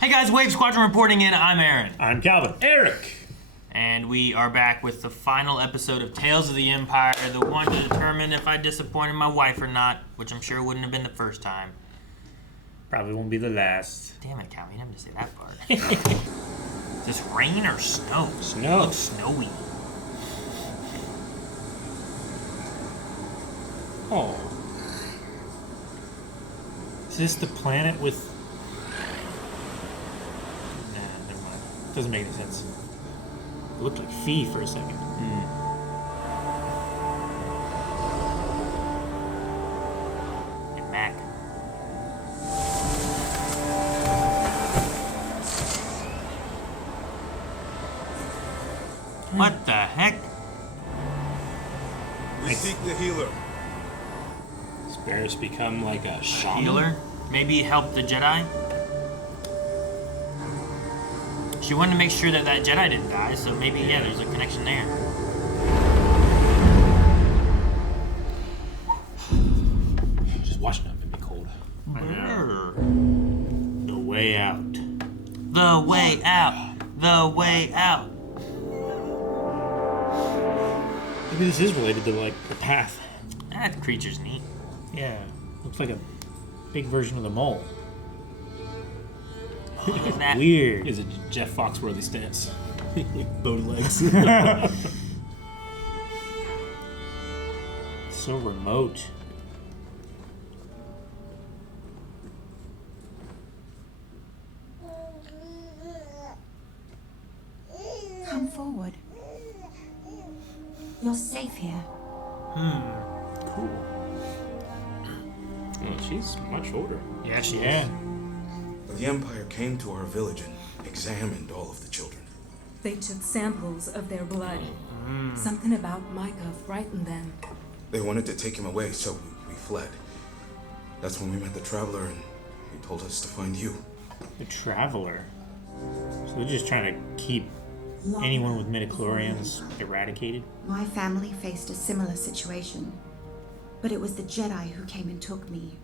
Hey guys, Wave Squadron reporting in. I'm Aaron. I'm Calvin. Eric. And we are back with the final episode of Tales of the Empire, the one to determine if I disappointed my wife or not, which I'm sure wouldn't have been the first time. Probably won't be the last. Damn it, Calvin, you didn't have to say that part. Is this rain or snow? Snow. It looks snowy. Oh. Is this the planet with... Nah, never mind. Doesn't make any sense. It looked like Fee for a second. And Mac. What the heck? We seek the healer. Does Barriss become like a shaman? Healer? Maybe help the Jedi? She wanted to make sure that that Jedi didn't die, so maybe, yeah, there's a connection there. Just watching that made me cold. The way out. The way out. The way out. Maybe this is related to, like, the path. That creature's neat. Yeah. Looks like a big version of the mole. Oh, look at that. Weird. Is it Jeff Foxworthy stance? Bone legs. So remote. Come forward. You're safe here. Cool. Well, she's much older. Yeah, she Yeah. is. The Empire came to our village and examined all of the children. They took samples of their blood. Something about Micah frightened them. They wanted to take him away, so we fled. That's when we met the Traveler, and he told us to find you. The Traveler. So they're just trying to keep anyone with midichlorians eradicated? My family faced a similar situation. But it was the Jedi who came and took me.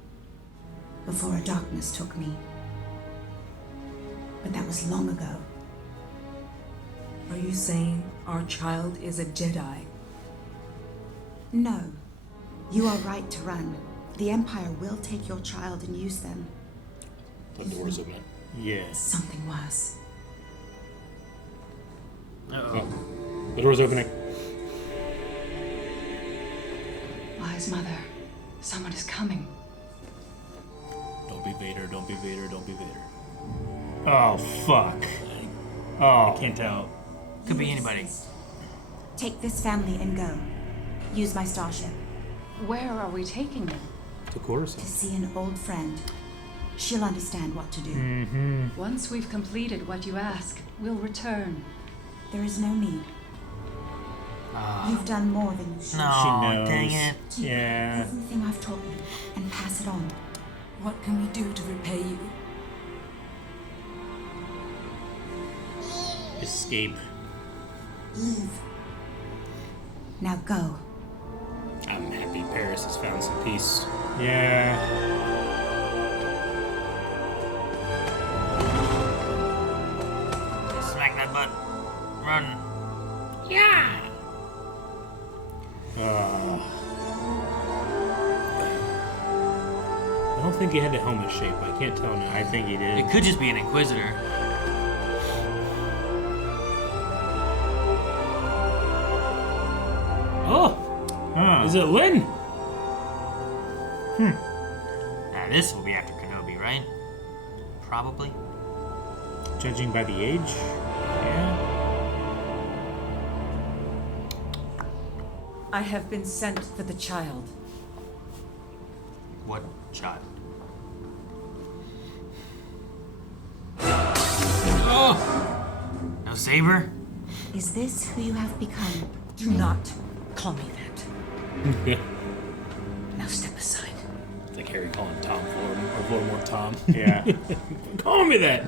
Before darkness took me. But that was long ago. Are you saying our child is a Jedi? No. You are right to run. The Empire will take your child and use them. The doors open. Yeah. Something worse. Uh-oh. The door's opening. Wise mother, someone is coming. Don't be Vader, don't be Vader, don't be Vader. Oh, fuck. Oh. I can't tell. Could be anybody. Take this family and go. Use my starship. Where are we taking them? To course. To see an old friend. She'll understand what to do. Once we've completed what you ask, we'll return. There is no need. You've done more than you should. No, She knows. dang it. Keep Yeah. everything I've taught you and pass it on. What can we do to repay you? Escape. Leave. Now go. I'm happy Barriss has found some peace. Yeah. Smack that butt. Run. I don't think he had the helmet shape. I can't tell now. I think he did. It could just be an Inquisitor. Oh! Huh. Is it Lyn? Now this will be after Kenobi, right? Probably. Judging by the age? Yeah. I have been sent for the child. What child? Oh! No saber? Is this who you have become? Do not call me that. Now step aside. It's like Harry calling Tom Voldemort Tom. Yeah. Call me that!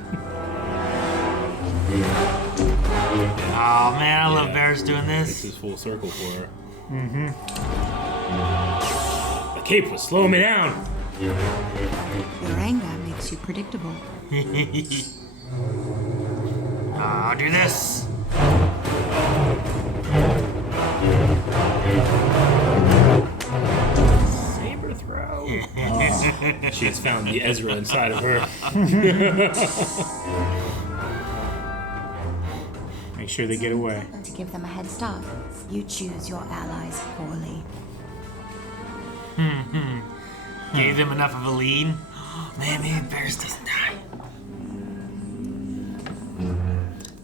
Oh man, I love Barriss doing This this. is full circle for her. The cape was slowing me down. Your anger makes you predictable. I'll do this. Saber throw. She has found the Ezra inside of her. Make sure they get away. To give them a head start, you choose your allies poorly. Gave them enough of a lead. Man, maybe Barriss doesn't die.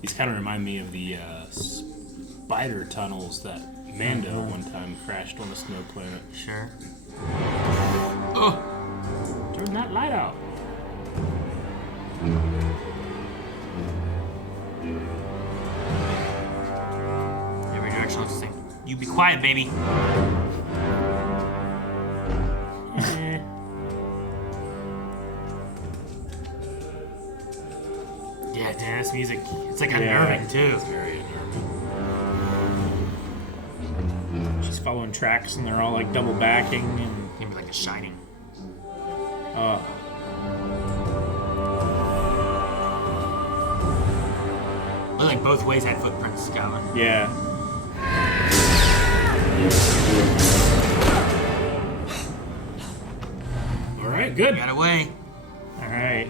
These kind of remind me of the spider tunnels that Mando one time crashed on the snow planet. Sure. Turn that light out. Every direction looks the same. You be quiet, baby. Yeah, damn, this music. It's like unnerving, too. Very unnerving. She's following tracks, and they're all like double backing, and Maybe like a shining. Looked like both ways had footprints, Scotland. yeah. All right, good. Got away. All right.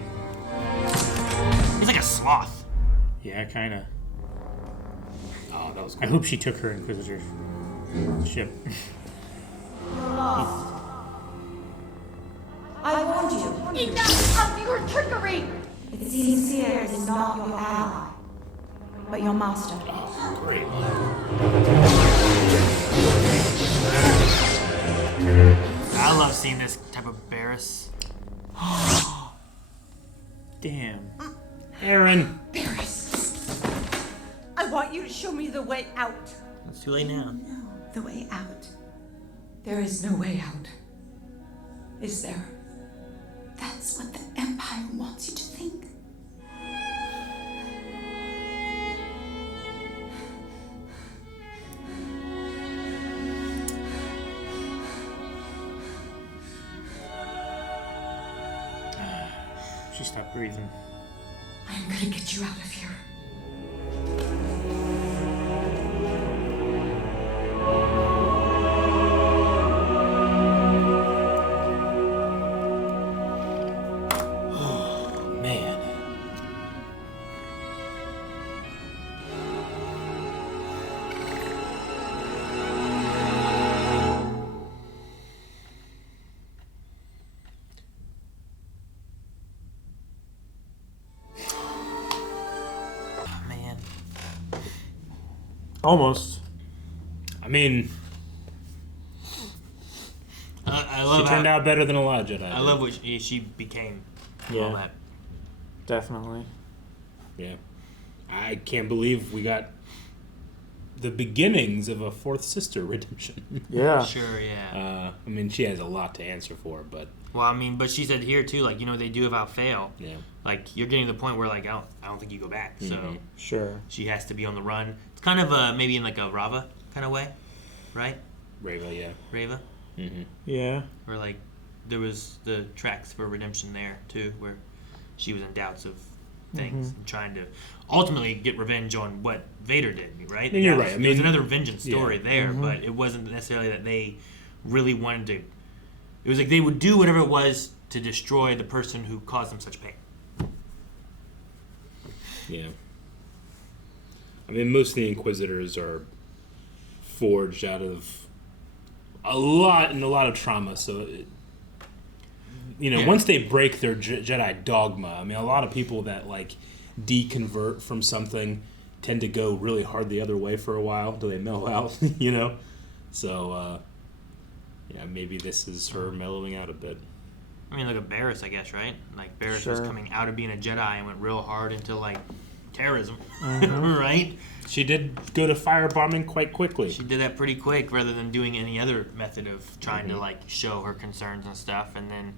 He's like a sloth. Yeah, kind of. Oh, that was I cool. hope she took her Inquisitor ship. I warned you. Enough of your trickery! It seems Seer is not your ally, but your master. Great. I love seeing this type of Barriss. Damn. Aaron. I want you to show me the way out. It's too late now. No, the way out. There is no way out. Is there? That's what the Empire wants you to think. She stopped breathing. I'm gonna get you out of here. Man. Man. Almost. I mean, I she love turned how, out better than a lot of Jedi. I love what she became. Yeah. All that. Definitely. Yeah. I can't believe we got the beginnings of a fourth sister redemption. Yeah. Sure, yeah. I mean, she has a lot to answer for, but Well, I mean, but she said here too, like, you know, they do without fail. yeah. Like, you're getting to the point where, like, I don't think you go back. So Sure. she has to be on the run. It's kind of maybe in like a Rava kind of way, right? Rava, yeah. Rava, Mm-hmm. Yeah. or like there was the tracks for redemption there too, where she was in doubts of things and trying to ultimately get revenge on what Vader did, right? Yeah, you're That right. was- I there was mean, another vengeance story yeah. there, but it wasn't necessarily that they really wanted to. It was like they would do whatever it was to destroy the person who caused them such pain. Yeah. I mean, most of the Inquisitors are forged out of a lot of trauma. So, Yeah. once they break their Jedi dogma, I mean, a lot of people that like deconvert from something tend to go really hard the other way for a while till they mellow out. So, yeah, maybe this is her mellowing out a bit. I mean, look at Barriss, I guess, right? Like, Barriss was Sure. coming out of being a Jedi and went real hard into, like, terrorism, right? She did go to firebombing quite quickly. She did that pretty quick rather than doing any other method of trying to, like, show her concerns and stuff. And then,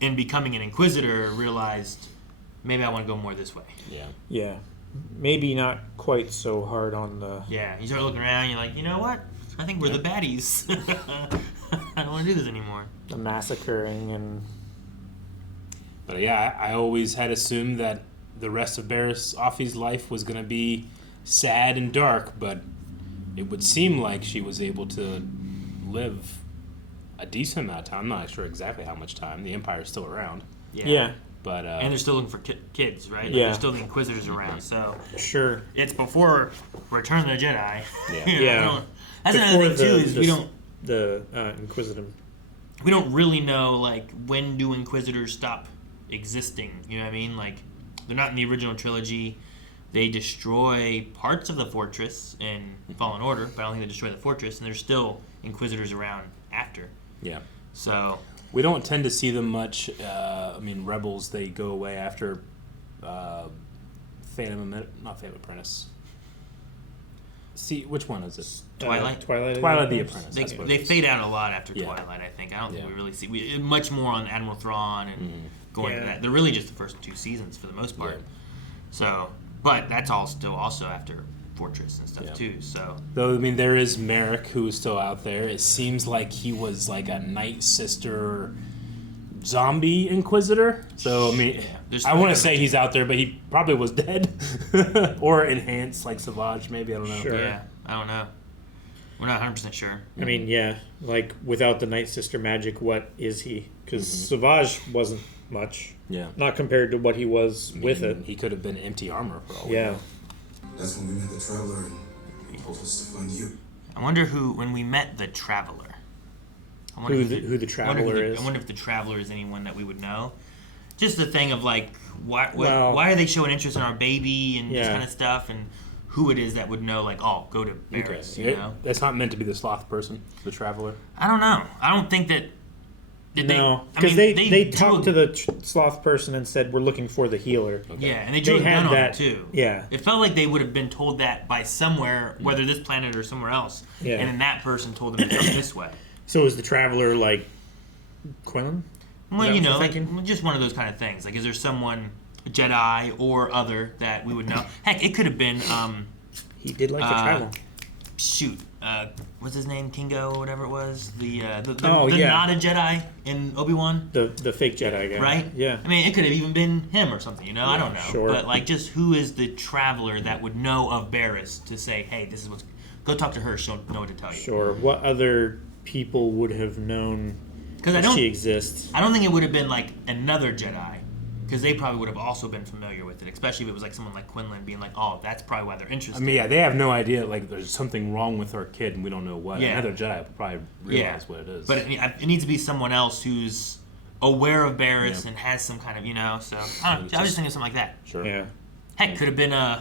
in becoming an Inquisitor, realized, maybe I want to go more this way. Yeah. Yeah. Maybe not quite so hard on the. Yeah, you start looking around, you're like, you know what? I think we're the baddies. I don't want to do this anymore. The massacring and But yeah, I always had assumed that the rest of Barriss Offie's life was going to be sad and dark, but it would seem like she was able to live a decent amount of time. I'm not sure exactly how much time. The Empire's still around. Yeah. But, and they're still looking for kids, right? Yeah. There's still the Inquisitors around, so Sure. it's before Return of the Jedi. Yeah. Yeah. That's another thing too is the Inquisitor. we don't really know like when do Inquisitors stop existing. You know what I mean? Like they're not in the original trilogy. They destroy parts of the fortress in Fallen Order, but I don't think they destroy the fortress. And there's still Inquisitors around after. Yeah. So We don't tend to see them much. Rebels, they go away after not Phantom Apprentice. See, which one is it? Twilight. Twilight the Apprentice. They, that's what it they is. fade out a lot after Yeah. Twilight. I think. I don't think Yeah. we really see much more on Admiral Thrawn and going to that. They're really just the first 2 seasons for the most part. Yeah. So, but that's all still also after Fortress and stuff Yeah. too. So Though, there is Merrick who is still out there. It seems like he was like a Night Sister zombie Inquisitor. So, There's I want to say he's out there, but he probably was dead. Or enhanced, like Savage, maybe. I don't know. Sure. yeah, I don't know. We're not 100% sure. I mean, yeah, like without the Night Sister magic, what is he? Because Savage wasn't much, Yeah. not compared to what he was with it. He could have been empty armor for all we Yeah. know. That's when we met the Traveler and he told us to find you. I wonder when we met the Traveler. I wonder Who if the I wonder Traveler if is. I wonder if the Traveler is anyone that we would know. Just the thing of like, why Well- are they showing interest in our baby and this Yeah. kind of stuff, and who it is that would know, like, oh, go to Barriss, you know? That's not meant to be the sloth person, the Traveler. I don't know. I don't think that. No, I because mean, they do talked a- to the sloth person and said, we're looking for the healer. Yeah, and they drew They a gun had on that- it too. yeah. It felt like they would have been told that by somewhere, whether this planet or somewhere else. Yeah. And then that person told them to come this way. So is the Traveler like Quinlan? Well, that you what know, you're like thinking? just one of those kind of things. Like, is there someone, Jedi or other, that we would know? Heck, it could have been, He did like to travel. shoot, what's his name, Kingo or whatever it was, the Oh, yeah. not a Jedi in Obi-Wan, The fake Jedi guy. right? Yeah. I mean, it could have even been him or something. You know, I don't know. sure. But like, just who is the traveler that would know of Barriss to say, hey, this is what's. Go talk to her. She'll know what to tell you. Sure. What other people would have known Because that she exists? I don't think it would have been like another Jedi, because they probably would have also been familiar with it, especially if it was like someone like Quinlan being like, oh, that's probably why they're interested. They have no idea, like, there's something wrong with our kid and we don't know what. Yeah. Another Jedi will probably realize what it is. But it needs to be someone else who's aware of Barriss Yeah. and has some kind of, so I was just thinking something like that. Sure. Yeah. Heck, could have been I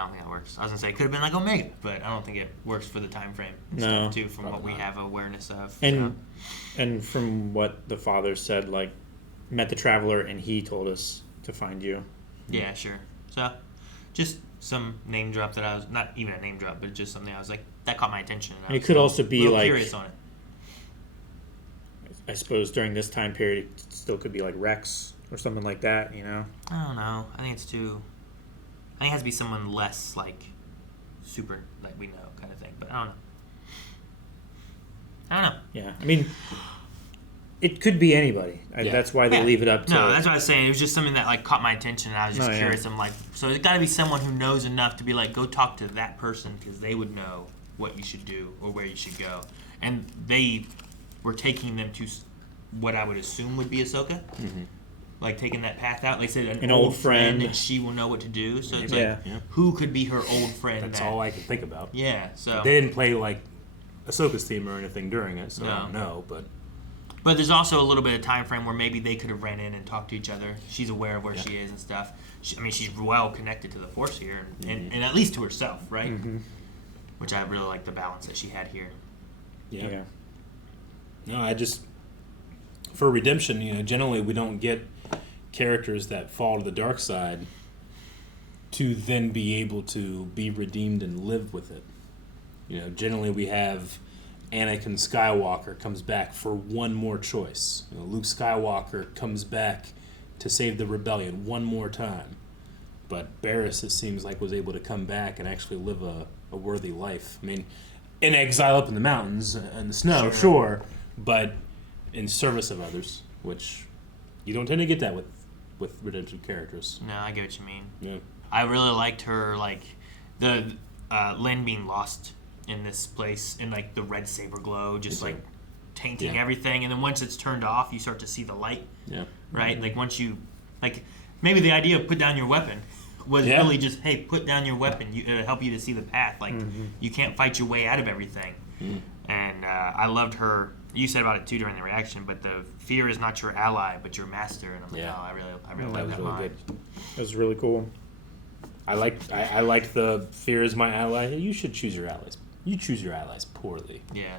don't think that works. I was gonna say it could have been like Omega, but I don't think it works for the time frame and No. stuff too, from what we have awareness of. And from what the father said, like, met the Traveler and he told us to find you. Yeah, sure. So, just some name drop that I was not even a name drop, but just something I was like that caught my attention. And I And it was could a also be little like, curious on it. I suppose during this time period, it still could be like Rex or something like that, you know? I don't know. I think it's too. I think it has to be someone less like super like we know kind of thing. But I don't know. Yeah. I mean, it could be anybody. Yeah. That's why they Yeah. leave it up to. No, that's what I was saying. It was just something that like caught my attention, and I was just Oh, yeah. curious. I'm like, so there's got to be someone who knows enough to be like, go talk to that person because they would know what you should do or where you should go, and they were taking them to what I would assume would be Ahsoka. Mm-hmm. Like taking that path out, like I said, An old friend. and she will know what to do. So it's Yeah. like, Yeah. who could be her old friend? That's that, all I can think about. Yeah. So, They didn't play, like, Ahsoka's theme or anything during it, so I No. don't know, but... but there's also a little bit of time frame where maybe they could have ran in and talked to each other. She's aware of where Yeah. she is and stuff. She's well connected to the Force here, and at least to herself, right? Mhm. Which I really like the balance that she had here. Yeah. No, I just... For Redemption, generally we don't get characters that fall to the dark side to then be able to be redeemed and live with it. Generally we have Anakin Skywalker comes back for one more choice. Luke Skywalker comes back to save the rebellion one more time. But Barriss, it seems like, was able to come back and actually live a worthy life. I mean, in exile up in the mountains and the snow, sure, but in service of others, which you don't tend to get that with with redemptive characters. No, I get what you mean. Yeah. I really liked her, like, the Lyn being lost in this place, and, like, the red saber glow just, like, tainting everything. And then once it's turned off, you start to see the light. Yeah. Right? Like, once you, like, maybe the idea of put down your weapon was really just, hey, put down your weapon. It'll help you to see the path. Like, you can't fight your way out of everything. And I loved her. You said about it too during the reaction, but the fear is not your ally, but your master. And I'm like, oh, I really like that line. That was really cool. I like the fear is my ally. You should choose your allies. You choose your allies poorly. Yeah.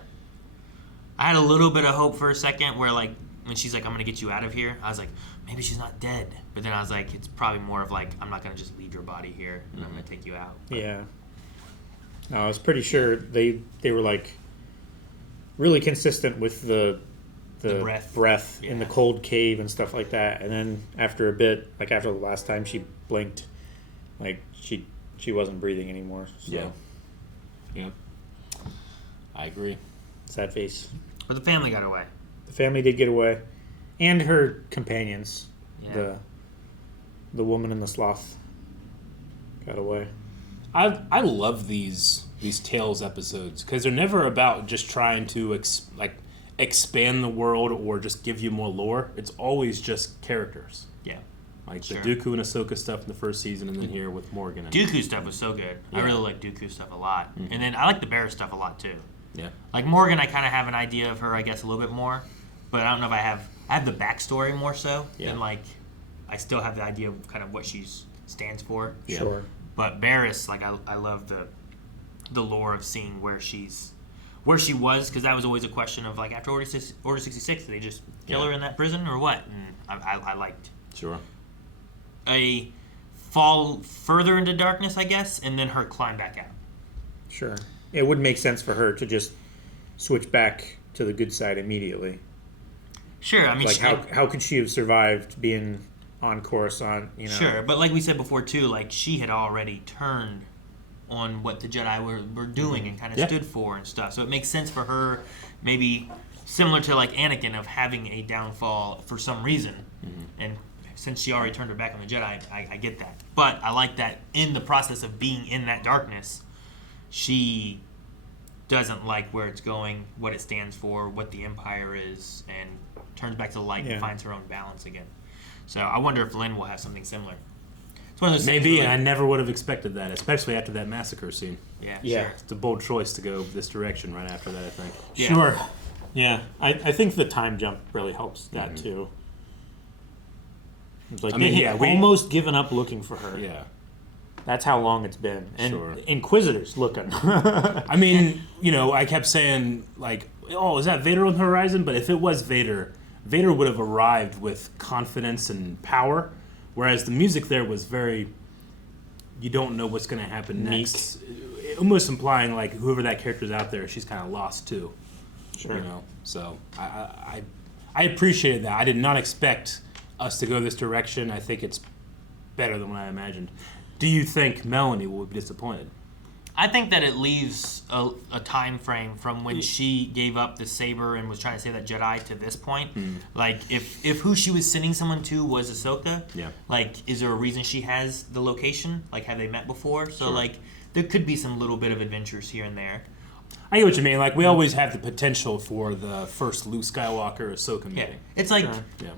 I had a little bit of hope for a second where, like, when she's like, I'm going to get you out of here, I was like, maybe she's not dead. But then I was like, it's probably more of like, I'm not going to just leave your body here, and I'm going to take you out. Yeah. No, I was pretty sure they were, like, really consistent with the breath in the cold cave and stuff like that. And then after a bit, like after the last time she blinked, like she wasn't breathing anymore. So. Yeah. I agree. Sad face. But the family got away. The family did get away, and her companions, Yeah. the woman and the sloth, got away. I love these Tales episodes because they're never about just trying to expand the world or just give you more lore. It's always just characters. Yeah. Like Sure. the Dooku and Ahsoka stuff in the first season, and then here with Morgan. And Dooku stuff was so good. I really like Dooku stuff a lot. And then I like the Barriss stuff a lot too. Yeah. Like Morgan, I kind of have an idea of her, I guess, a little bit more. But I don't know if I have the backstory more so. Yeah. And like, I still have the idea of kind of what she stands for. Yeah. Sure. But Barriss, like, I love the lore of seeing where she was, because that was always a question of like, after Order 66, did they just kill her in that prison or what? And I liked a fall further into darkness, I guess, and then her climb back out. Sure. It would make sense for her to just switch back to the good side immediately. Sure, I mean, Like, how could she have survived being on Coruscant, you know? Sure, but like we said before too, like she had already turned on what the Jedi were doing and kind of stood for and stuff. So it makes sense for her, maybe similar to like Anakin, of having a downfall for some reason. And since she already turned her back on the Jedi, I get that. But I like that in the process of being in that darkness, she doesn't like where it's going, what it stands for, what the Empire is, and turns back to the light and finds her own balance again. So I wonder if Lyn will have something similar. It's one of those Maybe, things and I never would have expected that, especially after that massacre scene. Yeah. Sure. It's a bold choice to go this direction right after that, I think. Yeah. Sure. Yeah. I think the time jump really helps that too. It's like they almost given up looking for her. Yeah. That's how long it's been. And Sure. Inquisitors looking. I mean, I kept saying, like, oh, is that Vader on the horizon? But if it was Vader would have arrived with confidence and power, whereas the music there was very, you don't know what's going to happen next. Almost implying, like, whoever that character's out there, she's kind of lost, too. Sure. So I appreciated that. I did not expect us to go this direction. I think it's better than what I imagined. Do you think Melanie will be disappointed? I think that it leaves a time frame from when she gave up the saber and was trying to save that Jedi to this point. Like, if who she was sending someone to was Ahsoka, like, is there a reason she has the location? Like, have they met before? So, like, there could be some little bit of adventures here and there. I get what you mean. Like, we always have the potential for the first Luke Skywalker Ahsoka meeting. Yeah. It's like,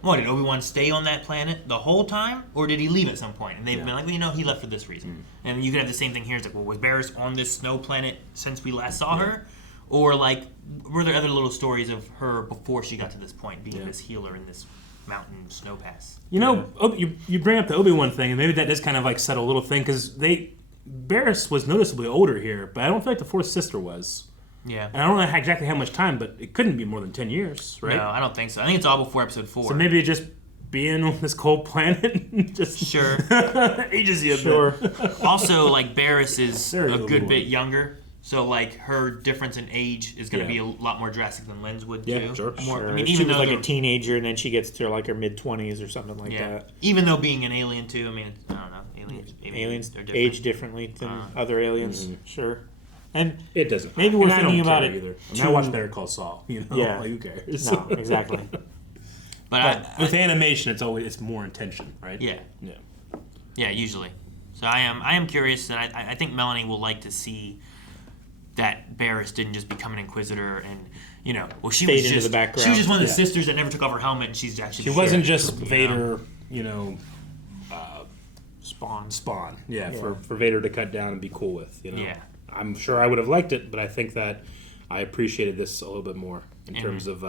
what, did Obi-Wan stay on that planet the whole time? Or did he leave at some point? And they've been like, well, he left for this reason. And you could have the same thing here. It's like, well, was Barriss on this snow planet since we last saw her? Or, like, were there other little stories of her before she got to this point, being this healer in this mountain snow pass? You bring up the Obi-Wan thing, and maybe that does kind of, like, set a little thing, because Barriss was noticeably older here, but I don't feel like the Fourth Sister was. Yeah. And I don't know exactly how much time, but it couldn't be more than 10 years, right? No, I don't think so. I think it's all before episode 4. So maybe just being on this cold planet, just sure ages you a bit. Also, like, Barriss is Very a good Obi-Wan. bit younger, so like her difference in age is going to be a lot more drastic than Lyn's would too. Yeah, sure. I mean, she even was though like a teenager, and then she gets to like her mid-20s or something like that. Even though being an alien too, I mean, I don't know, Aliens are different. age differently than other aliens, sure. And It doesn't. Maybe we're and I thinking don't about care it either. I mean, too- I watch Better Call Saul. Yeah. Like, who cares? No, exactly. But with animation, it's more intention, right? Yeah. Yeah. Yeah, usually. So I am curious, and I think Melanie will like to see that Barriss didn't just become an Inquisitor and, she Fade was into just the background. she was just one of the sisters that never took off her helmet, and she's actually She wasn't just Vader, Spawn. Yeah, for Vader to cut down and be cool with, Yeah. I'm sure I would have liked it, but I think that I appreciated this a little bit more in terms of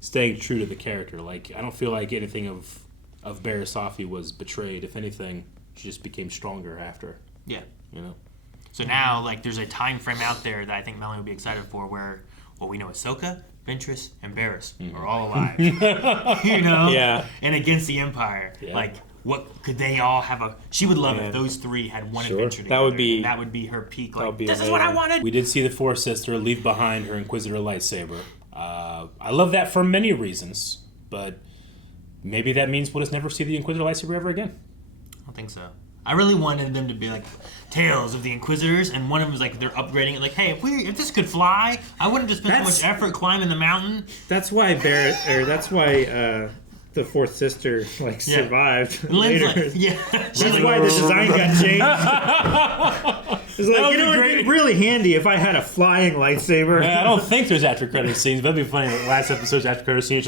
staying true to the character. Like, I don't feel like anything of Barriss Offee was betrayed. If anything, she just became stronger after. Yeah. So now, there's a time frame out there that I think Melanie would be excited for where, we know Ahsoka, Ventress, and Barriss are all alive. Yeah. And against the Empire. Yeah. What could they all have she would love if those three had one adventure together. That would be her peak. this is what I wanted. We did see the Fourth Sister leave behind her Inquisitor lightsaber. I love that for many reasons, but maybe that means we'll just never see the Inquisitor lightsaber ever again. I don't think so. I really wanted them to be Tales of the Inquisitors, and one of them was they're upgrading it. Hey, if this could fly, I wouldn't have spent so much effort climbing the mountain. That's why the Fourth Sister survived later. That's why the design got changed. It's it'd be really handy if I had a flying lightsaber. Man, I don't think there's after credit scenes. That'd be funny. Last episode's after credit scenes.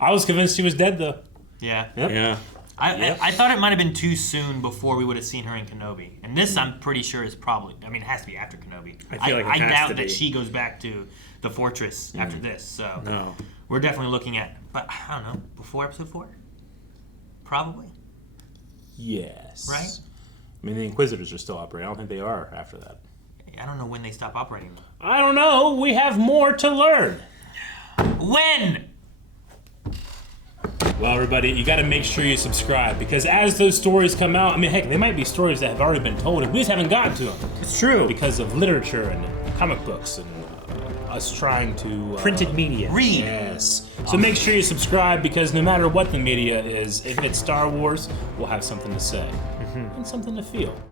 I was convinced she was dead though. Yeah. Yep. Yeah. I thought it might have been too soon before we would have seen her in Kenobi. And this, I'm pretty sure, is probably... it has to be after Kenobi. I feel like it I has doubt to be. that she goes back to the fortress after this. So No. we're definitely looking at... But, I don't know, before Episode 4? Probably. Yes. Right? I mean, the Inquisitors are still operating. I don't think they are after that. I don't know when they stop operating. I don't know. We have more to learn. When? Well, everybody, you got to make sure you subscribe because as those stories come out, heck, they might be stories that have already been told and we just haven't gotten to them. It's true. Because of literature and comic books and us trying to... Printed media. Read. Yes. So make sure you subscribe because no matter what the media is, if it's Star Wars, we'll have something to say and something to feel.